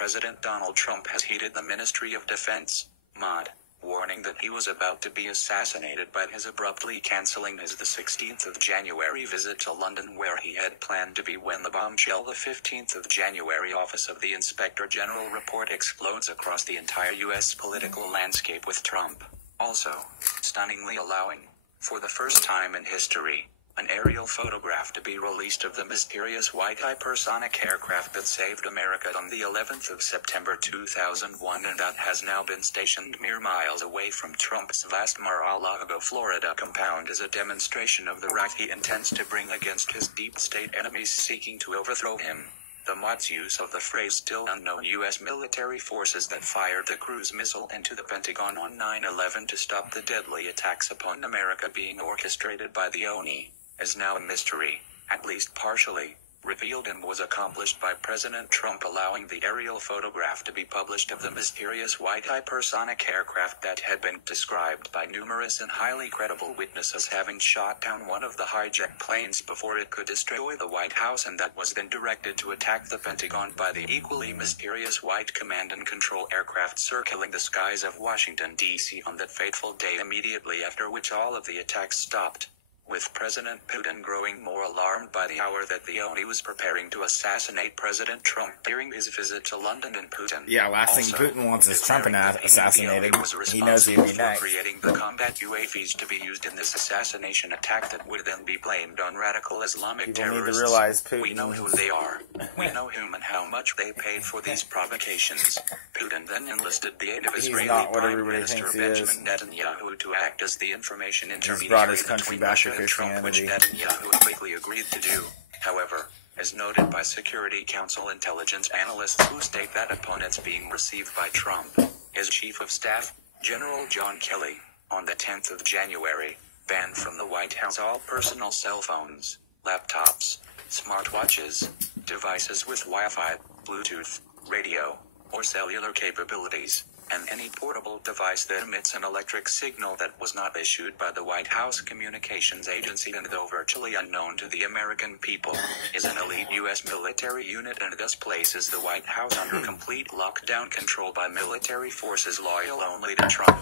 President Donald Trump has heeded the Ministry of Defense, MOD, warning that he was about to be assassinated by his abruptly canceling his 16th of January visit to London, where he had planned to be when the bombshell the 15th of January Office of the Inspector General report explodes across the entire U.S. political landscape, with Trump also stunningly allowing, for the first time in history, an aerial photograph to be released of the mysterious white hypersonic aircraft that saved America on the 11th of September 2001 and that has now been stationed mere miles away from Trump's vast Mar-a-Lago, Florida compound as a demonstration of the wrath he intends to bring against his deep state enemies seeking to overthrow him. The MOD's use of the phrase "still unknown" U.S. military forces that fired the cruise missile into the Pentagon on 9/11 to stop the deadly attacks upon America being orchestrated by the ONI is now a mystery, at least partially revealed, and was accomplished by President Trump allowing the aerial photograph to be published of the mysterious white hypersonic aircraft that had been described by numerous and highly credible witnesses having shot down one of the hijacked planes before it could destroy the White House, and that was then directed to attack the Pentagon by the equally mysterious white command and control aircraft circling the skies of Washington, D.C. on that fateful day, immediately after which all of the attacks stopped, with President Putin growing more alarmed by the hour that the ONI was preparing to assassinate President Trump during his visit to London. And Putin, last thing Putin wants is Trump assassinated. He knows he'd be next. Creating the combat UAVs to be used in this assassination attack that would then be blamed on radical Islamic terrorists. Need to realize Putin. We know who they are. We know whom and how much they paid for these provocations. Putin then enlisted the aid of Israeli Prime Minister Benjamin Netanyahu to act as the information intermediary between Russia and Trump, which Netanyahu quickly agreed to do. However, as noted by Security Council intelligence analysts who state that opponents being received by Trump, his Chief of Staff, General John Kelly, on the 10th of January, banned from the White House all personal cell phones, laptops, smartwatches, devices with Wi-Fi, Bluetooth, radio, or cellular capabilities, and any portable device that emits an electric signal that was not issued by the White House Communications Agency, and though virtually unknown to the American people, is an elite U.S. military unit and thus places the White House under complete lockdown control by military forces loyal only to Trump.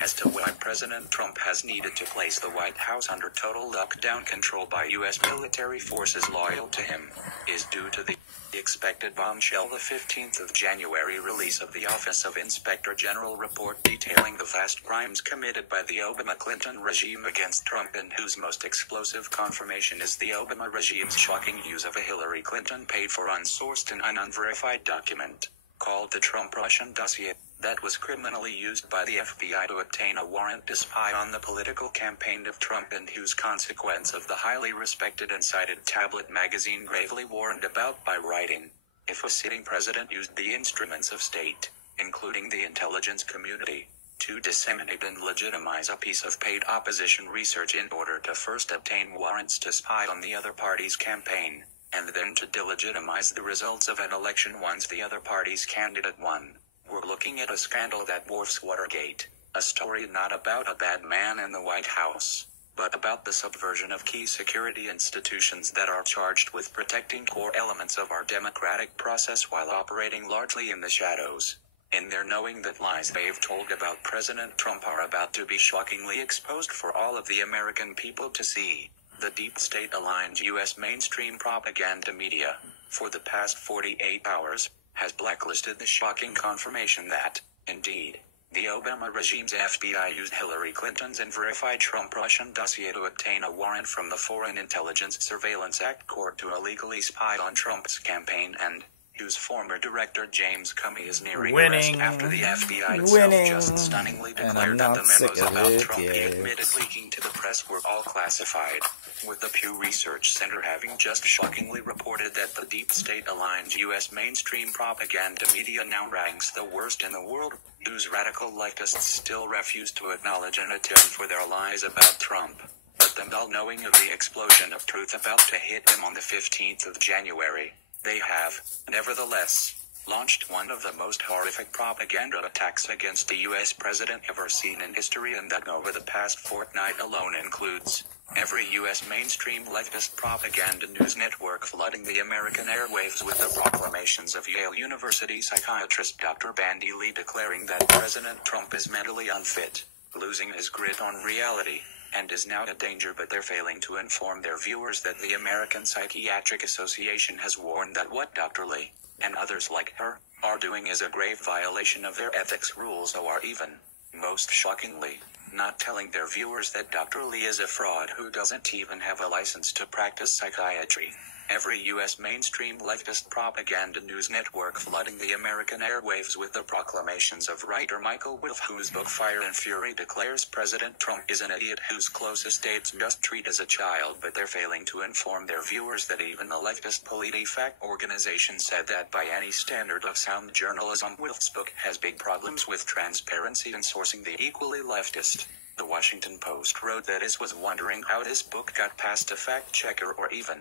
As to why President Trump has needed to place the White House under total lockdown control by U.S. military forces loyal to him, is due to the expected bombshell the 15th of January release of the Office of Inspector General report detailing the vast crimes committed by the Obama-Clinton regime against Trump, and whose most explosive confirmation is the Obama regime's shocking use of a Hillary Clinton paid-for unsourced and unverified document, called the Trump-Russian dossier, that was criminally used by the FBI to obtain a warrant to spy on the political campaign of Trump, and whose consequence of the highly respected and cited Tablet magazine gravely warned about by writing, if a sitting president used the instruments of state, including the intelligence community, to disseminate and legitimize a piece of paid opposition research in order to first obtain warrants to spy on the other party's campaign, and then to delegitimize the results of an election once the other party's candidate won. We're looking at a scandal that dwarfs Watergate, a story not about a bad man in the White House, but about the subversion of key security institutions that are charged with protecting core elements of our democratic process while operating largely in the shadows. In their knowing that lies they've told about President Trump are about to be shockingly exposed for all of the American people to see, the deep state-aligned U.S. mainstream propaganda media, for the past 48 hours, has blacklisted the shocking confirmation that, indeed, the Obama regime's FBI used Hillary Clinton's unverified Trump-Russian dossier to obtain a warrant from the Foreign Intelligence Surveillance Act court to illegally spy on Trump's campaign, and whose former director James Comey is nearing arrest after the FBI itself just stunningly declared that the memos about Trump he admitted leaking to the press were all classified, with the Pew Research Center having just shockingly reported that the deep state-aligned U.S. mainstream propaganda media now ranks the worst in the world, whose radical leftists still refuse to acknowledge and atone for their lies about Trump, but them all knowing of the explosion of truth about to hit them on the 15th of January. They have, nevertheless, launched one of the most horrific propaganda attacks against the U.S. president ever seen in history, and that over the past fortnight alone includes Every U.S. mainstream leftist propaganda news network flooding the American airwaves with the proclamations of Yale University psychiatrist Dr. Bandy Lee declaring that President Trump is mentally unfit, losing his grip on reality, and is now a danger, but they're failing to inform their viewers that the American Psychiatric Association has warned that what Dr. Lee, and others like her, are doing is a grave violation of their ethics rules, or even, most shockingly, not telling their viewers that Dr. Lee is a fraud who doesn't even have a license to practice psychiatry. Every U.S. mainstream leftist propaganda news network flooding the American airwaves with the proclamations of writer Michael Wolff, whose book Fire and Fury declares President Trump is an idiot whose closest aides just treat as a child, but they're failing to inform their viewers that even the leftist PolitiFact organization said that by any standard of sound journalism, Wolff's book has big problems with transparency and sourcing. The equally leftist The Washington Post wrote that it was wondering how this book got past a fact checker, or even,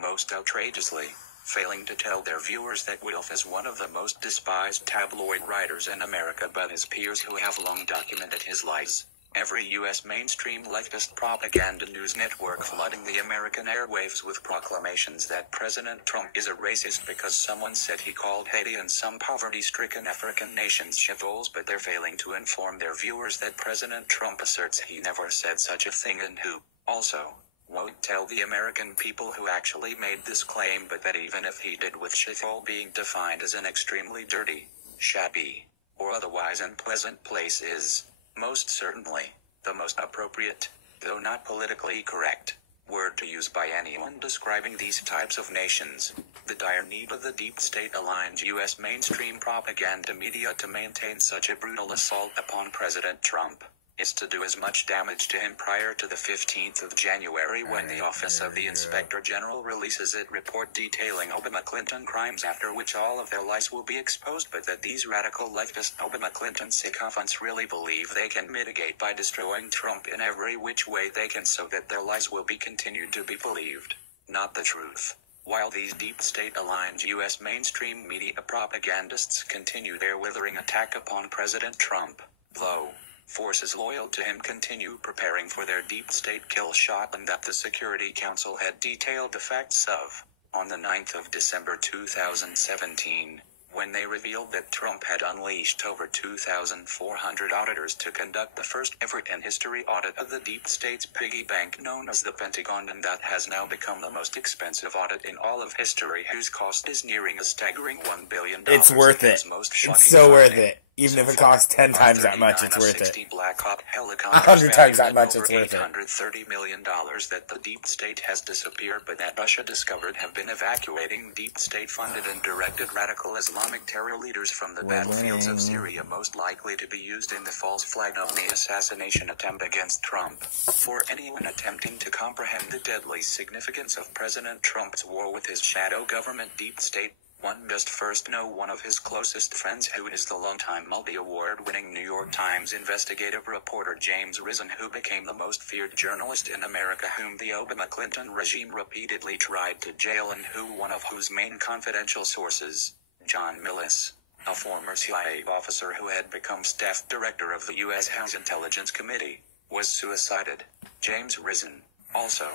most outrageously, failing to tell their viewers that Wolff is one of the most despised tabloid writers in America by his peers who have long documented his lies. Every U.S. mainstream leftist propaganda news network flooding the American airwaves with proclamations that President Trump is a racist because someone said he called Haiti and some poverty-stricken African nations shitholes, but they're failing to inform their viewers that President Trump asserts he never said such a thing, and who, also, won't tell the American people who actually made this claim, but that even if he did, with shithole being defined as an extremely dirty, shabby, or otherwise unpleasant place, is, most certainly, the most appropriate, though not politically correct, word to use by anyone describing these types of nations. The dire need of the deep state-aligned U.S. mainstream propaganda media to maintain such a brutal assault upon President Trump is to do as much damage to him prior to the 15th of January, when the Office of the Inspector General releases its report detailing Obama-Clinton crimes, after which all of their lies will be exposed, but that these radical leftist Obama-Clinton sycophants really believe they can mitigate by destroying Trump in every which way they can, so that their lies will be continued to be believed, not the truth. While these deep state-aligned U.S. mainstream media propagandists continue their withering attack upon President Trump, though, forces loyal to him continue preparing for their deep state kill shot, and that the Security Council had detailed the facts of, on the 9th of December 2017, when they revealed that Trump had unleashed over 2,400 auditors to conduct the first ever in history audit of the deep state's piggy bank known as the Pentagon, and that has now become the most expensive audit in all of history, whose cost is nearing a staggering $1 billion. It's worth it. It's so worth it. Even if it costs 10 times that much, it's worth it. 100 times that much, it's worth it. $830 million that the deep state has disappeared, but that Russia discovered, have been evacuating deep state-funded and directed radical Islamic terror leaders from the battlefields of Syria, most likely to be used in the false flag of the assassination attempt against Trump. For anyone attempting to comprehend the deadly significance of President Trump's war with his shadow government deep state, one must first know one of his closest friends, who is the longtime multi-award-winning New York Times investigative reporter James Risen, who became the most feared journalist in America, whom the Obama-Clinton regime repeatedly tried to jail, and one of whose main confidential sources, John Millis, a former CIA officer who had become staff director of the U.S. House Intelligence Committee, was suicided. James Risen, also,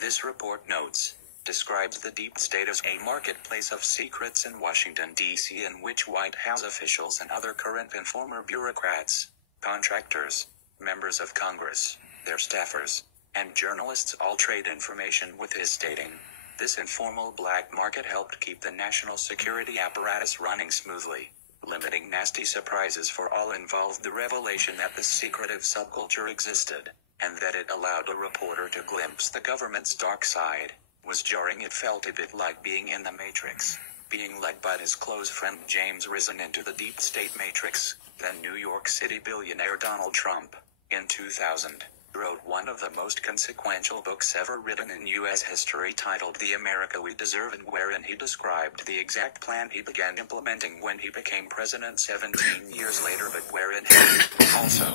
this report notes, describes the deep state as a marketplace of secrets in Washington, D.C., in which White House officials and other current and former bureaucrats, contractors, members of Congress, their staffers, and journalists all trade information with his, stating, this informal black market helped keep the national security apparatus running smoothly, limiting nasty surprises for all involved. The revelation that this secretive subculture existed, and that it allowed a reporter to glimpse the government's dark side, was jarring. It felt a bit like being in the Matrix, being led by his close friend James Risen into the deep state matrix. Then New York City billionaire Donald Trump, in 2000, wrote one of the most consequential books ever written in U.S. history, titled The America We Deserve, and wherein he described the exact plan he began implementing when he became president 17 years later, but wherein he also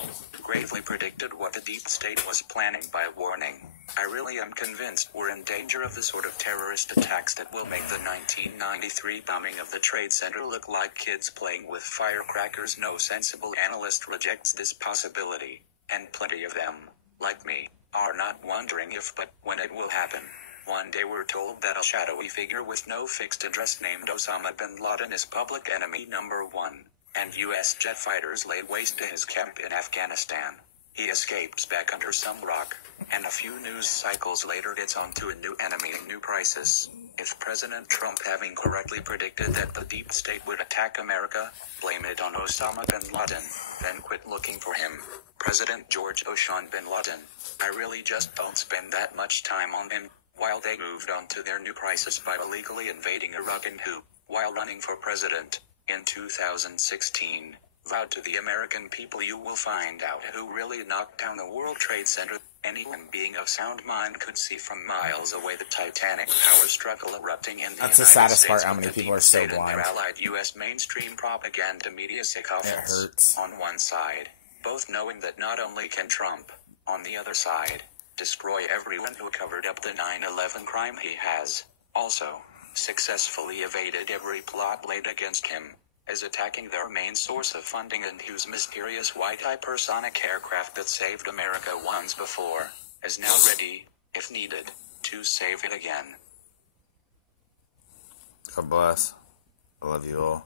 gravely predicted what the deep state was planning by warning, I really am convinced we're in danger of the sort of terrorist attacks that will make the 1993 bombing of the Trade Center look like kids playing with firecrackers. No sensible analyst rejects this possibility, and plenty of them, like me, are not wondering if but when it will happen. One day we're told that a shadowy figure with no fixed address named Osama bin Laden is public enemy number 1, and U.S. jet fighters laid waste to his camp in Afghanistan. He escapes back under some rock, and a few news cycles later gets onto a new enemy and new crisis. If President Trump, having correctly predicted that the deep state would attack America, blame it on Osama bin Laden, then quit looking for him. President George Oshan bin Laden. I really just don't spend that much time on him. While they moved on to their new crisis by illegally invading Iraq, and who, while running for president in 2016, vowed to the American people, you will find out who really knocked down the World Trade Center. Anyone being of sound mind could see from miles away the titanic power struggle erupting in the That's United the saddest States, part, how many people are so blind. their allied U.S. mainstream propaganda media sycophants on one side, both knowing that not only can Trump, on the other side, destroy everyone who covered up the 9/11 crime, he has also successfully evaded every plot laid against him, as attacking their main source of funding and whose mysterious white hypersonic aircraft that saved America once before, is now ready, if needed, to save it again. God bless. I love you all.